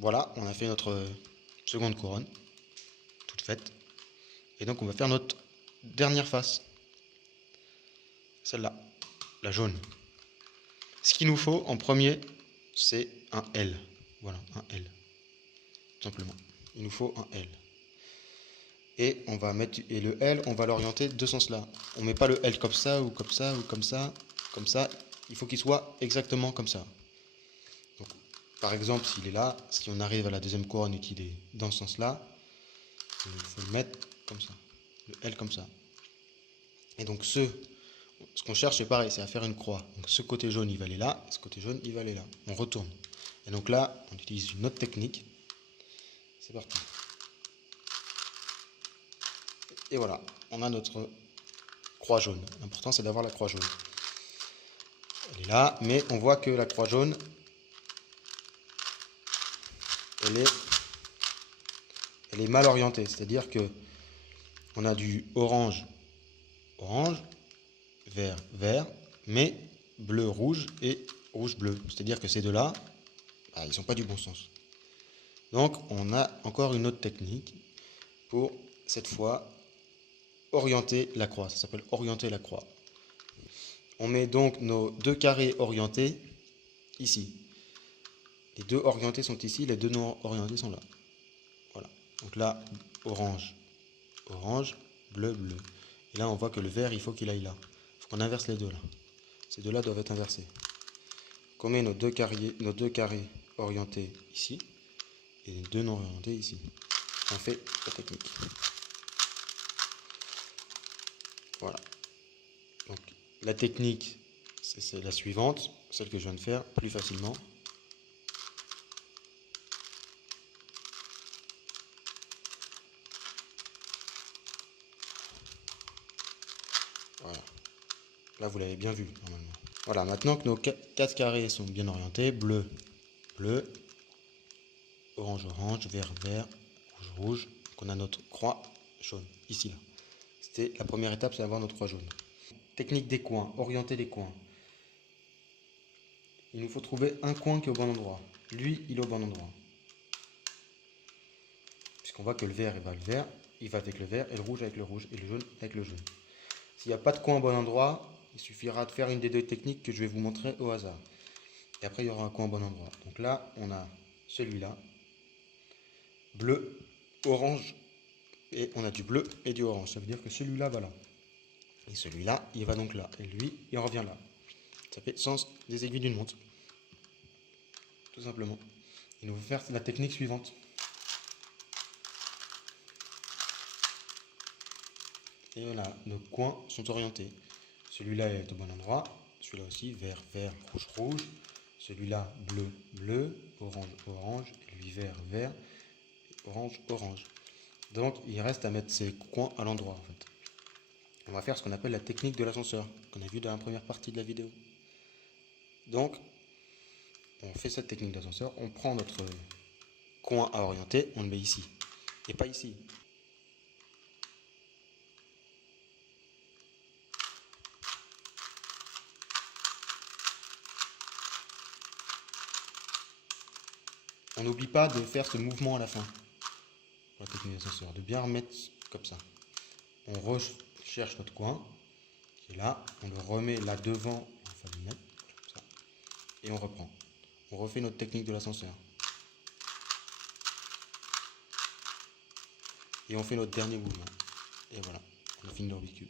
voilà, on a fait notre seconde couronne, toute faite. Et donc on va faire notre dernière face. Celle-là, la jaune. Ce qu'il nous faut en premier, c'est un L. Voilà, un L. Tout simplement. Il nous faut un L. Et on va mettre le L, on va l'orienter de ce sens-là. On ne met pas le L comme ça, ou comme ça, ou comme ça, comme ça. Il faut qu'il soit exactement comme ça. Donc, par exemple, s'il est là, si on arrive à la deuxième couronne et qu'il est dans ce sens-là, il faut le mettre comme ça. Le L comme ça. Et donc ce qu'on cherche, c'est pareil, c'est à faire une croix. Donc ce côté jaune, il va aller là, ce côté jaune, il va aller là. On retourne. Et donc là, on utilise une autre technique. C'est parti. Et voilà, on a notre croix jaune. L'important, c'est d'avoir la croix jaune. Elle est là, mais on voit que la croix jaune, elle est mal orientée. C'est-à-dire que on a du orange, orange, vert, vert, mais bleu, rouge et rouge, bleu. C'est-à-dire que ces deux-là, ils ne sont pas du bon sens. Donc, on a encore une autre technique pour, cette fois, orienter la croix. Ça s'appelle orienter la croix. On met donc nos deux carrés orientés ici. Les deux orientés sont ici, les deux non orientés sont là. Voilà. Donc là, orange, orange, bleu, bleu. Et là, on voit que le vert, il faut qu'il aille là. Il faut qu'on inverse les deux là. Ces deux-là doivent être inversés. On met nos deux carrés orientés ici et les deux non orientés ici. On fait la technique. Voilà. Donc la technique, c'est la suivante, celle que je viens de faire plus facilement. Voilà. Là, vous l'avez bien vu, normalement. Voilà, maintenant que nos 4 carrés sont bien orientés, bleu, bleu, orange, orange, vert, vert, rouge, rouge. Donc on a notre croix jaune, ici, là. C'était la première étape, c'est avoir notre croix jaune. Technique des coins, orienter les coins. Il nous faut trouver un coin qui est au bon endroit. Lui, il est au bon endroit. Puisqu'on voit que le vert, il va avec le vert, et le rouge avec le rouge, et le jaune avec le jaune. S'il n'y a pas de coin au bon endroit, il suffira de faire une des deux techniques que je vais vous montrer au hasard. Et après, il y aura un coin au bon endroit. Donc là, on a celui-là, bleu, orange, et on a du bleu et du orange. Ça veut dire que celui-là va là. Et celui-là, il va donc là. Et lui, il revient là. Ça fait le sens des aiguilles d'une montre. Tout simplement. Il nous faut faire la technique suivante. Et voilà, nos coins sont orientés. Celui-là est au bon endroit. Celui-là aussi, vert, vert, rouge, rouge. Celui-là, bleu, bleu, orange, orange. Et lui, vert, vert, orange, orange. Donc, il reste à mettre ces coins à l'endroit, en fait. On va faire ce qu'on appelle la technique de l'ascenseur, qu'on a vu dans la première partie de la vidéo. Donc, on fait cette technique d'ascenseur. On prend notre coin à orienter, on le met ici. Et pas ici. On n'oublie pas de faire ce mouvement à la fin. Pour la technique d'ascenseur, de bien remettre comme ça. On recherche notre coin, qui est là. On le remet là devant. On va le mettre comme ça. Et on reprend. On refait notre technique de l'ascenseur. Et on fait notre dernier mouvement. Et voilà, on a fini le barbecue.